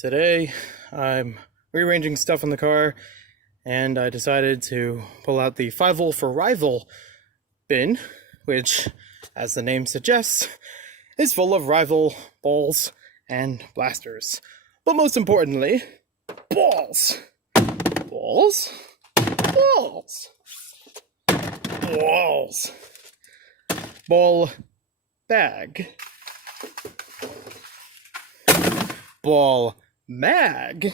Today I'm rearranging stuff in the car and I decided to pull out the 5-volt for rival bin, which, as the name suggests, is full of rival balls and blasters. But most importantly, balls! Balls? Balls! Balls! Ball bag. Ball mag.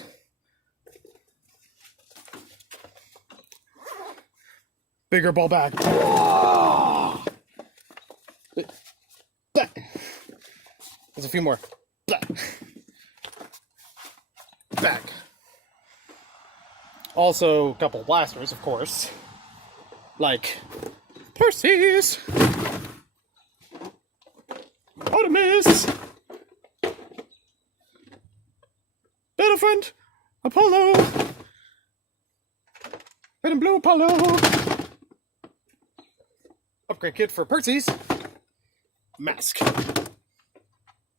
Bigger ball bag. There's a few more. Bag. Also, a couple blasters, of course. Like Percy's, Artemis, Battlefront, Apollo, red and blue Apollo, upgrade kit for Percy's, mask.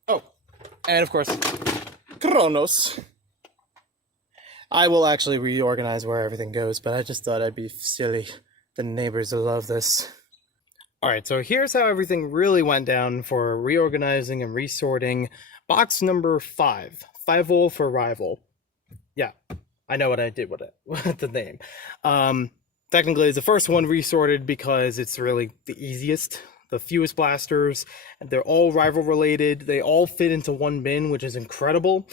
Oh, and of course, Kronos. I will actually reorganize where everything goes, but I just thought I'd be silly. The neighbors will love this. Alright, so here's how everything really went down for reorganizing and resorting box number 5. 5-volt for rival. Yeah, I know what I did with it, with the name. Technically, it's the first one resorted because it's really the easiest. The fewest blasters, they're all rival related. They all fit into one bin, which is incredible.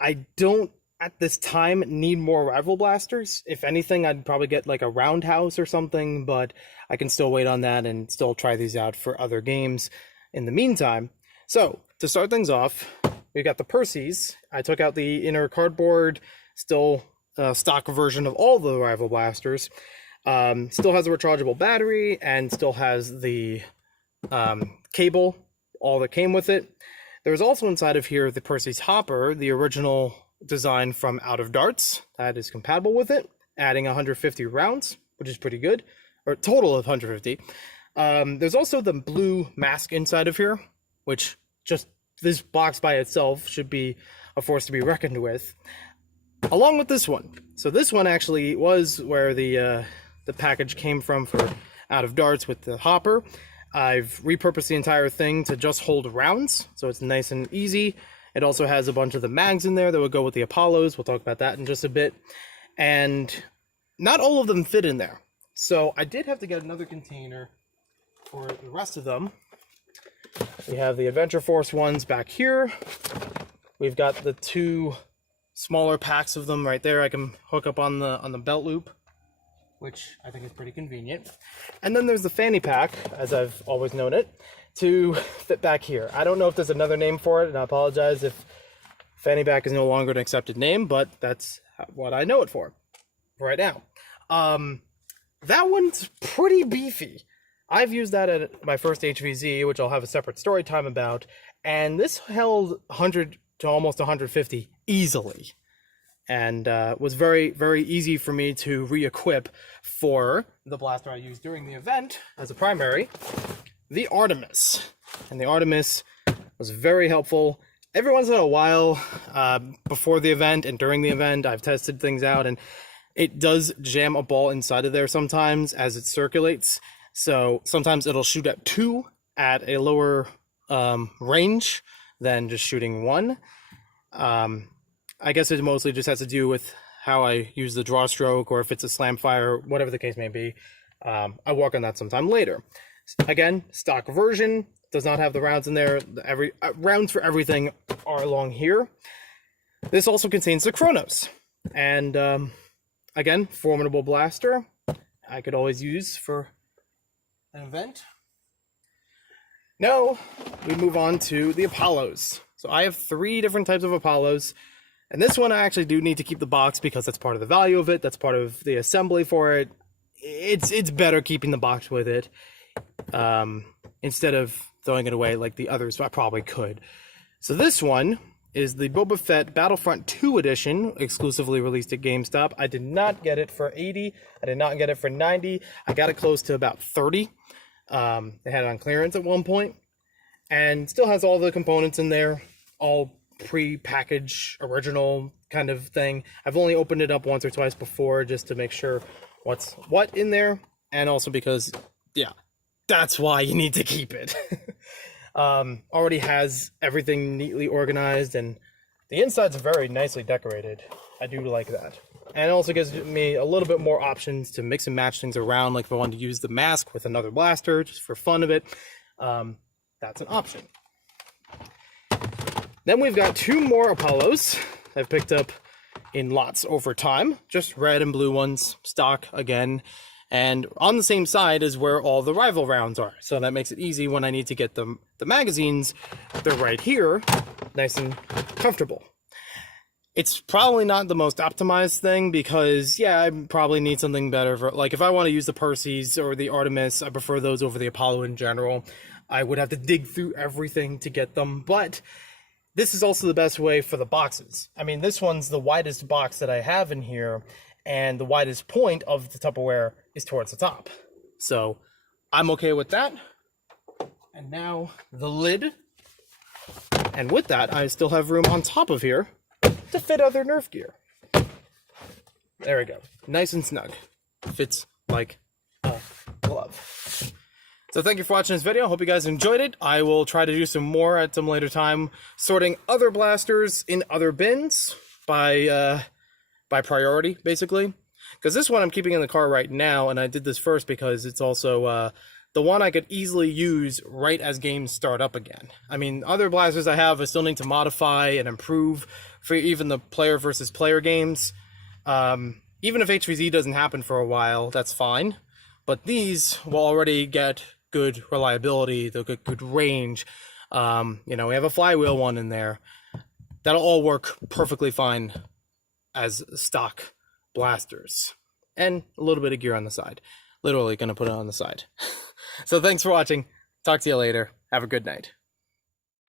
I don't, at this time, need more rival blasters. If anything, I'd probably get like a roundhouse or something, but I can still wait on that and still try these out for other games in the meantime. So, to start things off, we got the Percy's. I took out the inner cardboard, still stock version of all the rival blasters. Still has a rechargeable battery and still has the cable, all that came with it. There's also inside of here the Percy's hopper, the original design from Out of Darts, that is compatible with it, adding 150 rounds, which is pretty good, or a total of 150. There's also the blue mask inside of here, which just this box by itself should be a force to be reckoned with, along with this one. So this one actually was where the package came from for Out of Darts with the hopper. I've repurposed the entire thing to just hold rounds, so it's nice and easy. It also has a bunch of the mags in there that would go with the Apollos. We'll talk about that in just a bit. And not all of them fit in there. So I did have to get another container for the rest of them. We have the Adventure Force ones back here. We've got the 2 smaller packs of them right there. I can hook up on the belt loop, which I think is pretty convenient. And then there's the Fanny Pack, as I've always known it, to fit back here. I don't know if there's another name for it, and I apologize if Fanny Pack is no longer an accepted name, but that's what I know it for right now. That one's pretty beefy. I've used that at my first HVZ, which I'll have a separate story time about, and this held 100 to almost 150 easily. And was very, very easy for me to re-equip for the blaster I used during the event as a primary, the Artemis. And the Artemis was very helpful. Every once in a while, before the event and during the event, I've tested things out, and it does jam a ball inside of there sometimes as it circulates. So sometimes it'll shoot at 2 at a lower range than just shooting 1. I guess it mostly just has to do with how I use the draw stroke, or if it's a slam fire, whatever the case may be. I'll work on that sometime later. Again, stock version, does not have the rounds in there. Rounds for everything are along here. This also contains the Kronos. And again, formidable blaster. I could always use for an event. Now, we move on to the Apollos. So I have 3 different types of Apollos. And this one I actually do need to keep the box because that's part of the value of it. That's part of the assembly for it. It's better keeping the box with it instead of throwing it away like the others I probably could. So this one is the Boba Fett Battlefront 2 edition, exclusively released at GameStop. I did not get it for 80. I did not get it for 90. I got it close to about 30. They had it on clearance at one point. And still has all the components in there, all pre-packaged original kind of thing. I've only opened it up once or twice before just to make sure what's what in there, and also because, yeah, that's why you need to keep it. Already has everything neatly organized, and the inside's very nicely decorated. I do like that. And it also gives me a little bit more options to mix and match things around, like if I wanted to use the mask with another blaster, just for fun of it. That's an option. Then we've got 2 more Apollos I've picked up in lots over time. Just red and blue ones, stock again. And on the same side is where all the rival rounds are. So that makes it easy when I need to get the magazines. They're right here, nice and comfortable. It's probably not the most optimized thing because, yeah, I probably need something better for, like, if I want to use the Perseus or the Artemis, I prefer those over the Apollo in general. I would have to dig through everything to get them, but this is also the best way for the boxes. I mean, this one's the widest box that I have in here, and the widest point of the Tupperware is towards the top. So I'm okay with that. And now the lid. And with that, I still have room on top of here to fit other Nerf gear. There we go. Nice and snug. Fits like a glove. So thank you for watching this video. Hope you guys enjoyed it. I will try to do some more at some later time, sorting other blasters in other bins by priority, basically. Because this one I'm keeping in the car right now, and I did this first because it's also the one I could easily use right as games start up again. I mean, other blasters I have, I still need to modify and improve for even the player versus player games. Even if HVZ doesn't happen for a while, that's fine. But these will already get good reliability, they'll get good range. You know, we have a flywheel one in there. That'll all work perfectly fine as stock blasters. And a little bit of gear on the side. Literally gonna put it on the side. So thanks for watching. Talk to you later. Have a good night.